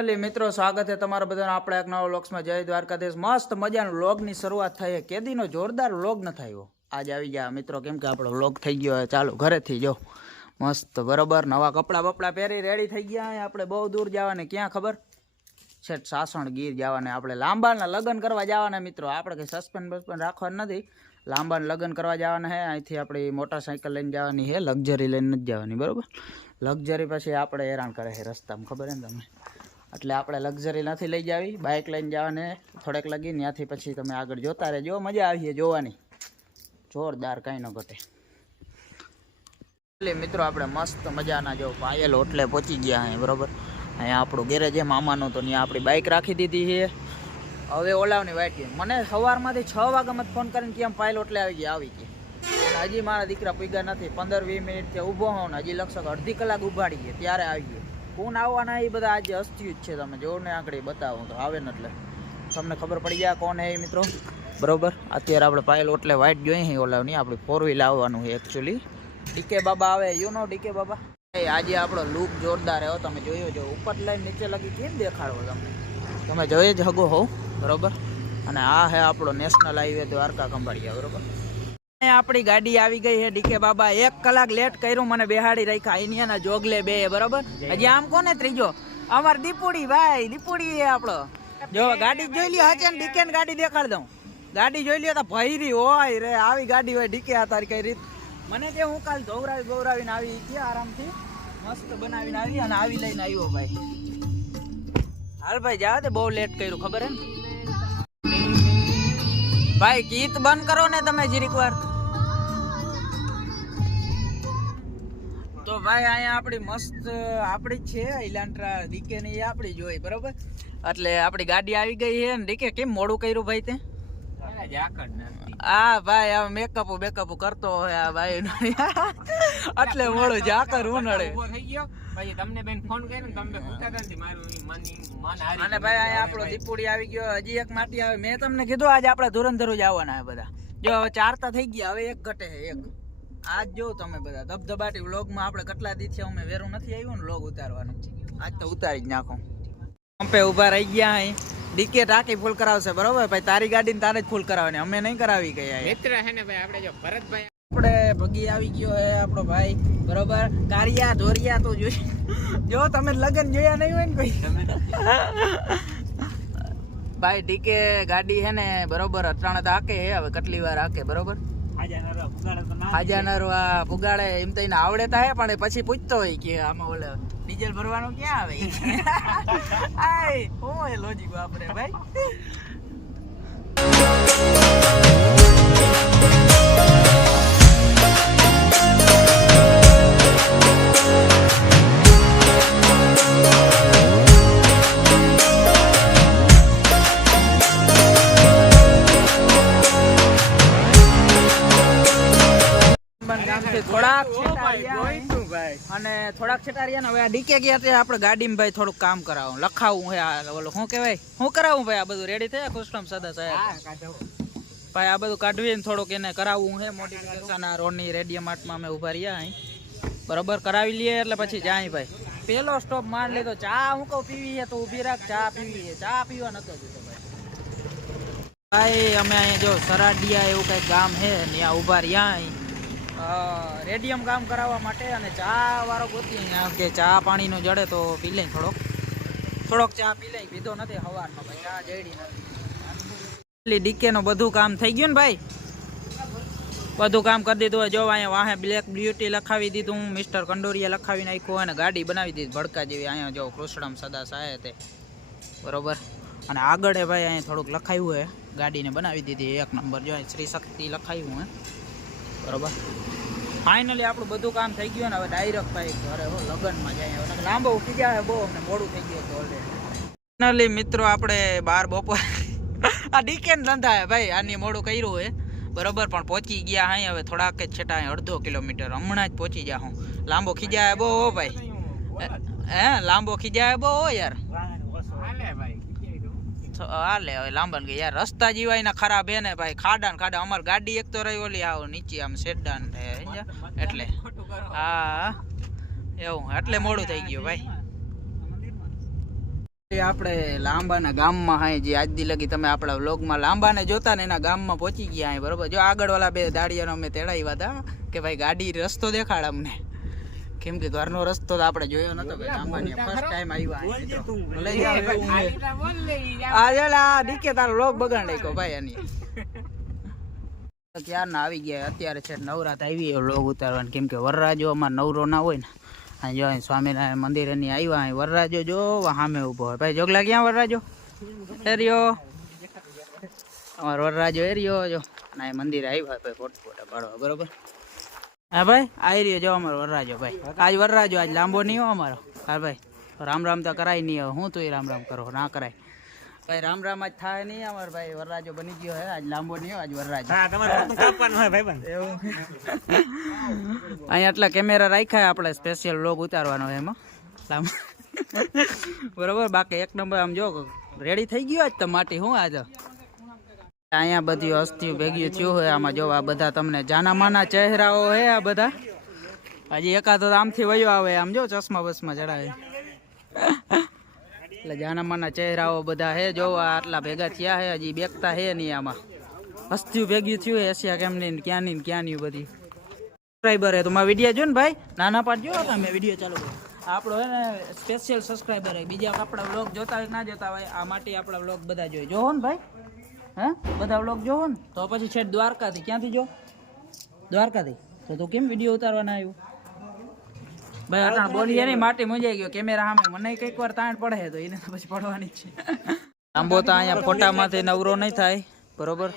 Finally મિત્રો, સ્વાગત છે તમારા બધાને. આપણે એક નવા વ્લોગ્સમાં. જય દ્વારકાધીશ. મસ્ત મજાનો વ્લોગની શરૂઆત થઈ કેદીનો જોરદાર વ્લોગ ન થયો. આજ આવી ગયા મિત્રો. કેમ કે આપણો વ્લોગ થઈ ગયો ચાલો ઘરેથી જો. મસ્ત બરોબર. નવા કપડાં બપડા પહેરી રેડી થઈ ગયા આપણે બહુ દૂર જવાને ક્યાં ખબર? છેટ સાસણ ગીર જવાને. આપણે લાંબાના લગ્ન કરવા જવાના મિત્રો. આપણે કંઈ સસ્પેન્ડ બસ્પેન્ડ રાખવાનું નથી. લાંબાના લગ્ન કરવા જવાના હે. અહીંથી આપણી મોટરસાઇકલ લઈને જવાની છે લક્ઝરી લઈને નથી જવાની. બરાબર? લક્ઝરી પછી આપણે હેરાન કરે છે રસ્તામાં. ખબર હે ને તમને? એટલે આપણે લક્ઝરી નથી લઈ જાવી. બાઇક લઈને જવાને થોડેક લગી, ત્યાંથી પછી તમે આગળ જોતા રહેજો. મજા આવી છે જોવાની. જોરદાર કાંઈ ન ઘટે. મિત્રો આપણે મસ્ત મજાના જો પાયલ હોટલે પહોંચી ગયા અહીં, બરોબર? અહીંયા આપણું ગેરેજ છે મામાનું, તો ત્યાં આપણી બાઇક રાખી દીધી છે. હવે ઓલાવની ગઈ મને સવારમાંથી છ વાગ્યામાં જ ફોન કરીને કેમ પાયલ હોટલે આવી ગયા, આવી ગઈ હજી મારા દીકરા પીગા નથી. પંદર વીસ મિનિટ ત્યાં ઊભો હોઉં હજી લગભગ અડધી કલાક ઉભાડી ગઈ ત્યારે આવી ગઈ કોણ આવવાના એ બધા આજે અસ્થિત છે તમે જો ને આગળ બતાવો તો આવે ને એટલે. તમને ખબર પડી જાય કોણ હે મિત્રો? બરોબર? અત્યારે આપણે પાયલ હોટલે વાઈટ જોઈએ છે ઓલાવની આપણે ફોર વ્હીલ આવવાનું છે એકચ્યુઅલી ડીકે બાબા આવે યુ નો ડીકે બાબા? આજે આપણો લુક જોરદાર હો તમે જોયો જો ઉપર લઈને નીચે લગી કેમ દેખાડવો તમને તમે જોઈ જ હગો હો, બરોબર? અને આ હે આપણો નેશનલ હાઈવે દ્વારકા ખંભાળિયા, બરોબર? આપણી ગાડી આવી ગઈ છે ડીકે બાબા. એક કલાક લેટ કર્યું મને બેહાડી રાખ્યા. અહીંયા જોગલે બે બરોબર? હજી આમ કોને ત્રીજો? અમાર દીપુડી ભાઈ દીપુડી એ આપણો. જો ગાડી જોઈ લ્યો હચે ડીકે ને ગાડી દેખાડ દઉં. ગાડી જોઈ લ્યો તો ભૈરી હોય રે. આવી ગાડી હોય ડીકે આ તારી કઈ રીત. મને તે હું કાલ ધોવરાવી ગૌરાવીને આવી ગયા આરામથી. મસ્ત બનાવીને આવી અને આવી લઈને આવ્યો ભાઈ. હાલ ભાઈ જાવ તે બહુ લેટ કર્યું ખબર હે ને? ભાઈ ગીત બંધ કરો ને તમે જીરીક વાર. ભાઈ અહીંયા આપણી મસ્ત આપણી જ છે ઇલાન્ટ્રા ડીકે ની એ આપણી જ હોય બરોબર? એટલે આપણી ગાડી આવી ગઈ છે ને ડીકે કેમ મોડું કર્યું ભાઈ તે? આ ભાઈ આ મેકઅપ બેકઅપ કરતો હોય આ ભાઈ. એટલે મોડું જાકર ઉનળે તમને બેન ફોન કર્યો ને તમે ઉઠાતા નથી મારું મન ઈ મન હારી અને ભાઈ અહીંયા આપણો દીપુડી આવી ગયો હજી એક માટી આવે. મેં તમને કીધું આજે આપણે ધુરંધર જ આવવાના બધા. જો ચારતા ચાર થઈ ગયા હવે એક ઘટે એક. આજ જો તમે બધા ધબધબાટી વ્લોગમાં આપણે કેટલા દિવસે અમે વેરું નથી આવ્યું ને વ્લોગ ઉતારવાનું. આજ તો ઉતારી જ નાખો. પંપે ઊભા રહી ગયા અહીં. ડીકે ટાંકી ફૂલ કરાવશે બરોબર? ભાઈ તારી ગાડીને તારે જ ફૂલ કરાવવાની. અમે નહીં કરાવી ગયા મિત્ર હે ને ભાઈ આપણે જો ભરતભાઈ આપણે ભગી આવી ગયો હે આપણો ભાઈ. બરોબર? કારિયા ધોરિયા તો જોઈ જો તમે લગન જોયા નહીં હોય ને કોઈ? ભાઈ ડીકે ગાડી હે ને બરોબર અત્રાણે તો હાકે હે હવે કેટલી વાર હાકે બરોબર? હાજાનર નરવા પુગાડે એમ તો એને આવડે તા હે પણ પછી પૂછતો હોય કે આમાં ઓલે ડીઝલ ભરવાનું ક્યાં આવે? આય હું એ લોજિક વાપરે ભાઈ. અને થોડાક છેટારિયા ને હવે આ ડીકે ગયા તે આપણે ગાડીમાં ભાઈ થોડુંક કામ કરાવું. લખાવું હે આ ઓલો શું કહેવાય? શું કરાવું ભાઈ આ બધું? રેડી થયા કસ્ટમ સદા સાહેબ? ભાઈ આ બધું કાઢવી ને થોડુંક એને કરાવવું હે મોડિફિકેશન આ રોડની રેડિયમ આર્ટમાં અમે ઊભા રહ્યા અહીં. બરોબર કરાવી લઈએ એટલે પછી જાય ભાઈ. પેલો સ્ટોપ માર લીધો. ચા હું કહું પીવી છે તો ઊભી રાખ ચા પીવી છે. ચા પીવા નતો ભાઈ. ભાઈ અમે અહીંયા જો સરાડિયા એવું કઈ ગામ છે ત્યાં ઊભા રહ્યા અહીં. રેડિયમ કામ કરાવવા માટે અને ચા વાળો ગોતી કે ચા પાણીનો જડે તો પી લઈ થોડોક. થોડોક ચા પી લઈ, પીધો નથી સવારનો ભાઈ, ચા જડી નથી. ડીકેનું બધું કામ થઈ ગયું ને ભાઈ? બધું કામ કરી દીધું જો અહીંયા વાહે બ્લેક બ્યુટી લખાવી દીધું મિસ્ટર કંડોરિયા લખાવી નાખ્યું અને ગાડી બનાવી દીધી, ભડકા જેવી અહીંયા જો કૃષ્ણમ સદા સાહે તે. બરોબર? અને આગળ એ ભાઈ અહીંયા થોડુંક લખાયું હે ગાડીને બનાવી દીધી, એક નંબર જો શ્રી શક્તિ લખાયું હે બરોબર? ફાઇનલી આપણું બધું કામ થઈ ગયું ને હવે ડાયરેક્ટ ભાઈ ઘરે હો લગ્નમાં જાય. લાંબો ઉઠી ગયા બહુ અમને મોડું થઈ ગયું હતું ઓલરેડી ફાઇનલી મિત્રો આપણે બાર બપોર આ ડીકેન ધંધા હે ભાઈ આની મોડું કર્યું હે. બરોબર પણ પહોંચી ગયા અહીં હવે થોડાક જ છેટા અડધો કિલોમીટર. હમણાં જ પહોંચી જા હું. લાંબો ખીજાય બહુ હો ભાઈ. હે લાંબો ખીજાય બહુ યાર. હાલે હવે લાંબા કે યાર, રસ્તા જીવાયના ખરાબ હે ને ભાઈ. ખાડા ને ખાડા. અમાર ગાડી એક તો રહી ઓલી આવો નીચે, આમ સેડાન એટલે ખોટું કરો હા, એવું, એટલે મોડું થઈ ગયું, ભાઈ. આપણે લાંબાના ગામમાં હાય, જે આજ દી લગી તમે આપણા વ્લોગમાં લાંબાને જોતા ને એના ગામમાં પહોંચી ગયા બરોબર? જો આગળ વાળા બે દાડિયાનો અમે તેડાવ્યા હતા કે ભાઈ ગાડી રસ્તો દેખાડ અમને. કેમ કે ઘરનો રસ્તો તો આપણે જોયો નતો કે જામવાની ફર્સ્ટ ટાઈમ આવ્યા. લઈ એવું આ જેલા ડીકે તારો લોક બગાડ નાખ્યો ભાઈ આની. ક્યારના આવી ગયા? અત્યારે છે નવરાત આવી લોગ ઉતારવાની. કેમ કે વરરાજો અમાર નવરો ના હોય ને. અહીં જો અહીં સ્વામિનારાયણ મંદિર એની આવ્યા અહીં વરરાજો જો સામે ઊભો હોય. ભાઈ જોગલા ક્યાં વરરાજો? એરિયો. અમારો વરરાજો એરિયો જો. ના એ મંદિર આવ્યા ભાઈ ફોટો ફોટા પાડવા બરોબર? હા ભાઈ? આવી રહ્યો જો અમારો વરરાજો ભાઈ. આજ વરરાજો આજ લાંબો નહીં હોય અમારો. હા ભાઈ રામ રામ તો કરાય નહીં હવે. હું તો રામ રામ કરો ના કરાય. ભાઈ રામ રામ આજ થાય નહીં અમારો ભાઈ. વરરાજો બની ગયો હે. આજ લાંબો નહીં આજ વરરાજો. હા તમારે કાપવાનું હોય ભાઈબંધ એવું. અહીંયા આટલા કેમેરા રાખ્યા આપણે સ્પેશિયલ લોગ ઉતારવાનો એમાં. લાંબો. બરોબર બાકી એક નંબર આમ જો રેડી થઈ ગયો આજ તો માટી હું આજે? અહીંયા બધી અસ્થિ ભેગી થયું હોય, આમાં જો આ બધા તમને જાના માના ચહેરાઓ હે આ બધા. હજી એકાદો તો આમથી વયો આવે, આમ જો ચશ્મા બસમાં ચડાવે. એટલે જાના માના ચહેરાઓ બધા હે, જો આ આટલા ભેગા થયા હે, હજી બેગતા હે નહીં આમાં. અસ્થિ ભેગી થયું હે, એશિયા કેમની ને ક્યાંની ને ક્યાંની બધી. સબસ્ક્રાઈબર હે, તો મારા વીડિયો જો ને ભાઈ? નાના પાડ જો તમે વીડિયો ચાલુ કરો. આપણો હે ને સ્પેશિયલ સબસ્ક્રાઈબર હે, બીજા આપણા વ્લોગ જોતા હોય કે ના જોતા હોય, આ માટે આપણા વ્લોગ બધા જોઈએ જોવો ને ભાઈ? હે? બધા વ્લોગ જોવો ને? તો પછી છેક દ્વારકાથી. ક્યાંથી જો? દ્વારકાથી. તો તું કેમ વીડિયો ઉતારવાના આવ્યું? ભાઈ અટાણ બોલી એની માટી મુંજાઈ ગયો. કેમેરા સામે. મને કંઈક વાર તાણ પડે તો એને તો પછી પડવાની જ છે. આંબો તો અહીંયા ફોટામાંથી નવરો નહીં થાય બરોબર?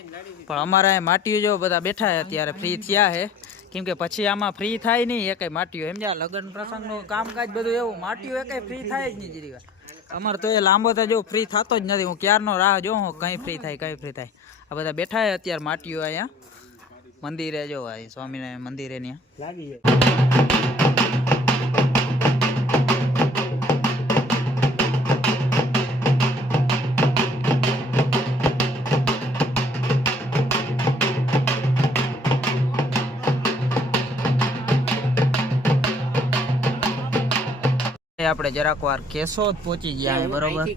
પણ અમારા અહીંયા માટીઓ જો બધા બેઠા અત્યારે. ફ્રી થયા છે. કેમ કે પછી આમાં ફ્રી થાય નહીં એ કઈ માટીઓ. એમ જ્યાં લગ્ન પ્રસંગનું કામકાજ બધું એવું. માટીઓ કઈ ફ્રી થાય જ નહીં જીરી અમારે તો એ લાંબો તો જો ફ્રી થતો જ નથી. હું ક્યારનો રાહ જો હું કંઈ ફ્રી થાય, કંઈ ફ્રી થાય. આ બધા બેઠા અત્યારે માટીઓ અહીંયા. મંદિરે જો આ સ્વામિનારાયણ મંદિરે ત્યાં લાગી જાય. આપણે જરાક વાર કેશોદ પહોંચી ગયા બરોબર.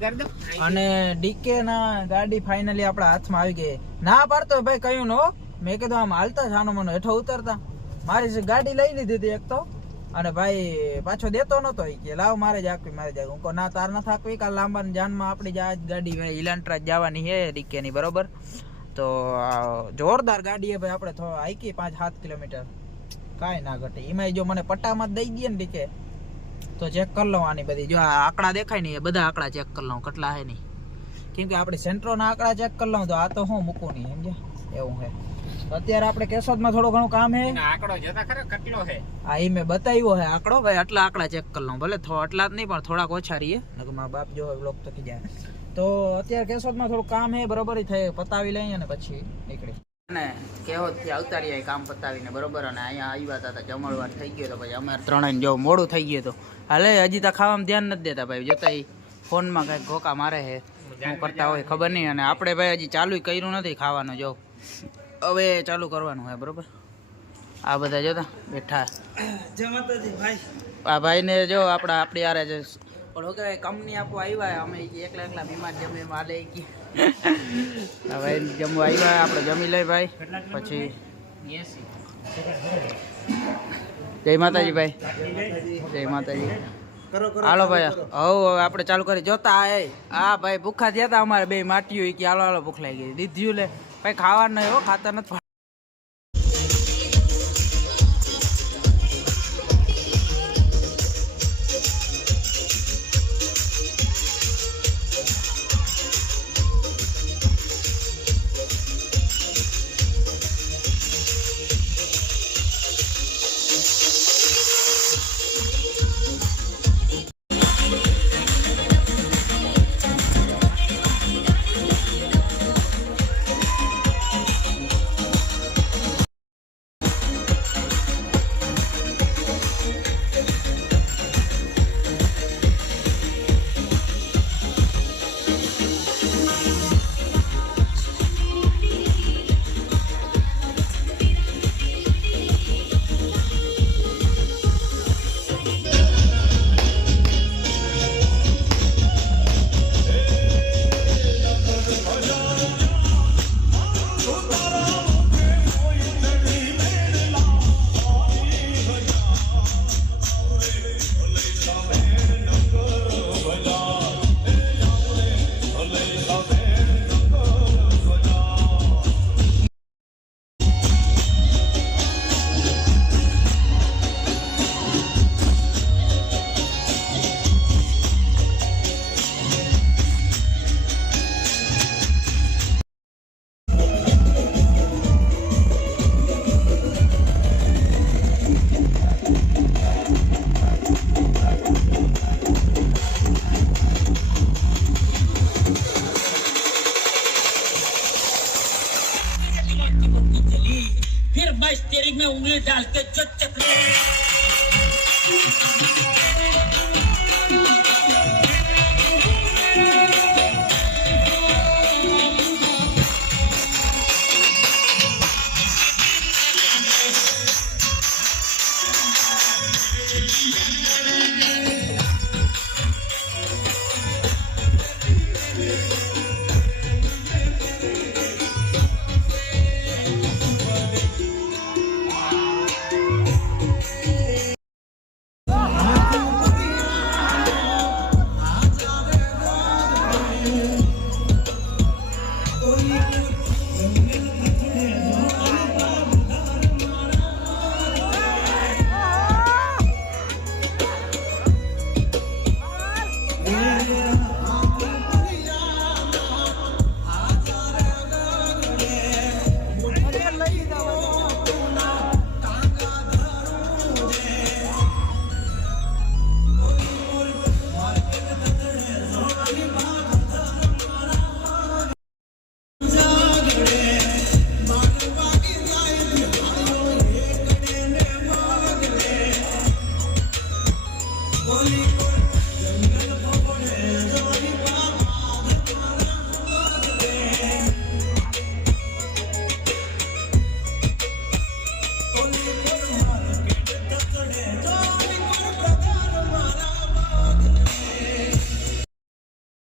અને ડીકે ના ગાડી ફાઇનલી આપણા હાથમાં આવી ગઈ. ના પાડતો ભાઈ કયું નો? મેં કીધું આમ હાલતા છાનો મને હેઠો ઉતરતા. મારી ગાડી લઈ લીધી હતી એક તો અને ભાઈ પાછો દેતો નતો એ કે લાવ મારે જ આપવી મારે જ હું કહું ના તાર ના થાકવી કાલ લાંબા જાનમાં આપણી જ આજ ગાડી ભાઈ ઇલાન્ટ્રા જવાની છે ડીકે ની બરોબર? તો જોરદાર ગાડી હે ભાઈ આપણે થો હાઈકી પાંચ સાત કિલોમીટર. કાંઈ ના ઘટે. એમાં જો મને પટ્ટામાં જ દઈ દે ને ડીકે તો ચેક કરી લઉં આની બધી. જો આ આંકડા દેખાય નહીં એ બધા આંકડા ચેક કરી લઉં કેટલા હે નહીં. કેમ કે આપણે સેન્ટ્રોના આંકડા ચેક કરી લઉં તો આ તો હું મૂકું નહીં સમજ્યા? એવું હે અત્યારે આપણે કેશોદમાં થોડું ઘણું કામ હે આંકડો જોતા ખરો કેટલો હે હા એ મેં બતાવ્યો હે આંકડો ભાઈ આટલા આંકડા ચેક કરી લઉં ભલે આટલા જ નહીં પણ થોડાક ઓછા રહીએ. નકર મારા બાપ જો બ્લોક તો જાય. તો અત્યારે કેશોદમાં થોડું કામ હે બરોબર થાય પતાવી લઈએ અને પછી નીકળી અને કેહોદથી આવતા રહ્યા કામ પતાવીને બરોબર? અને અહીંયા આવ્યા હતા જમણવાર થઈ ગયો તો પછી અમારે ત્રણેય જો મોડું થઈ ગયું તો હાલે હજી તો ખાવામાં ધ્યાન નથી દેતા ભાઈ. જોતા એ ફોનમાં કંઈક ઘોકા મારે છે. શું કરતા હોય ખબર નહીં. અને આપણે ભાઈ હજી ચાલુ કર્યું નથી ખાવાનું જો. હવે ચાલુ કરવાનું હોય બરોબર? આ બધા જોતા બેઠા. આ ભાઈને જો આપણા આપણી યારે જે પણ કહેવાય કંપની આપો આવ્યા અમે એકલા એકલા બીમાર જમે માલે ભાઈ જમવા આવ્યા આપણે જમી લઈ ભાઈ. પછી એસી. જય માતાજી ભાઈ. જય માતાજી. હાલો ભાઈ હવ હવે આપણે ચાલુ કરી. જોતા એ આ ભાઈ ભૂખા થયા હતા અમારે બે માટીઓ કે હાલો હાલો ભૂખ લાગી ગઈ. દીધ્યું લે. ભાઈ ખાવાનું નહીં હો ખાતા નથી.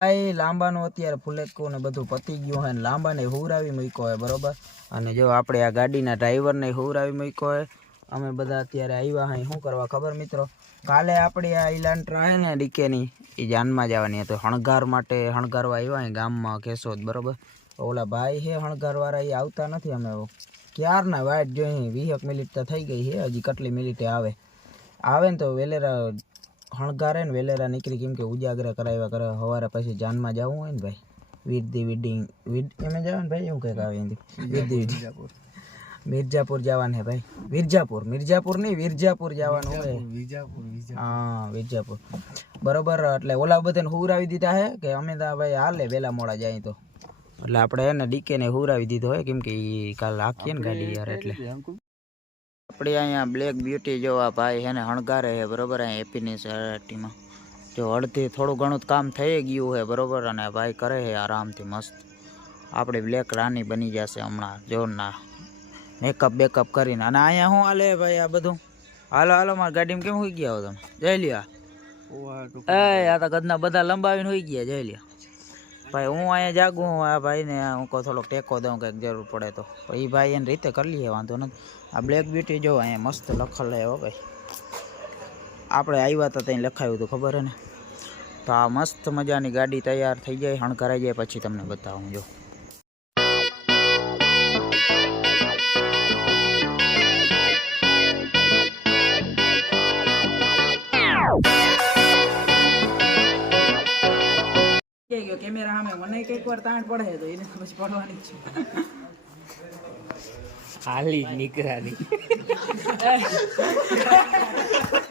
ભાઈ, લાંબાનું અત્યારે ફુલેકો ને બધું પતી ગયું હોય લાંબાને હુરાવી મૂક્યો હોય, બરોબર? અને જો આપણે આ ગાડીના ડ્રાઈવરને હુરાવી મૂક્યો હોય, અમે બધા અત્યારે આવ્યા હોય શું કરવા ખબર મિત્રો? કાલે આપણી આ ઇલાન્ટ્રા હે ને ડીકેની, એ જાનમાં જવાની હતી, હણગાર માટે હણગારવા આવ્યા હોય ગામમાં કેશોદ, બરોબર? ઓલા ભાઈ હે હણગારવાળા, એ આવતા નથી અમે ક્યારના વાટ જોઈ વીસેક મિનિટ તો થઈ ગઈ છે હજી કેટલી મિનિટે આવે? આવે ને તો વેલેરા હણગારે ને વેલેરા નીકળી કેમ કે ઉજાગરા કરાવ્યા કરે સવારે પછી જાનમાં જવું હોય ને ભાઈ. વિરદી વિડિંગ વિડ એમ જવાનું ભાઈ એવું કંઈક આવે એનાથી. વિરદી વિડિંગ મિર્જાપુર જવાનું હે ભાઈ. મિર્જાપુર મિર્જાપુર નહીં વિરજાપુર જવાનું હોય. હા વિરજાપુર. બરોબર એટલે ઓલા બધાને હુરાવી દીધા હે કે અમે તો ભાઈ હાલે વેલા મોડા જાય તો. એટલે આપણે એને ડીકે ને હુરાવી દીધો હોય કેમ કે કાલ આખીએ ને ગાડી યાર એટલે. આપણે અહીંયા બ્લેક બ્યુટી જો આ ભાઈ એને હણગારે છે બરોબર? અહીંયા હેપીનેસ સોસાયટીમાં જો અડધી થોડું ઘણું કામ થઈ ગયું છે બરોબર? અને ભાઈ કરે છે આરામથી મસ્ત. આપણે બ્લેક રાની બની જશે હમણાં જોરના મેકઅપ બેકઅપ કરીને. અને અહીંયા શું હાલે ભાઈ આ બધું? હાલો હાલો મારા ગાડીમાં કેમ હોઈ ગયા હો તમે? જઈ લ્યો. એ આ તો ગદના બધા લંબાવીને હોઈ ગયા જઈ લ્યો. ભાઈ, હું અહીંયા જાગું આ ભાઈને હું કહું થોડોક ટેકો દઉં, કંઈક જરૂર પડે તો. એ ભાઈ એને રીતે કરી લઈએ વાંધો નથી. આ બ્લેક બ્યુટી જો અહીંયા મસ્ત લખેલ હે ભાઈ. આપણે આવ્યા હતા ત્યાં લખાયું હતું, ખબર હે ને? તો આ મસ્ત મજાની ગાડી તૈયાર થઈ જાય હણકરાઈ જાય, પછી તમને બતાવું, જો. કેમેરા સામે મને કંઈક વાર તાણ પડે તો એને પછી પડવાની છે. હાલી નીકળાની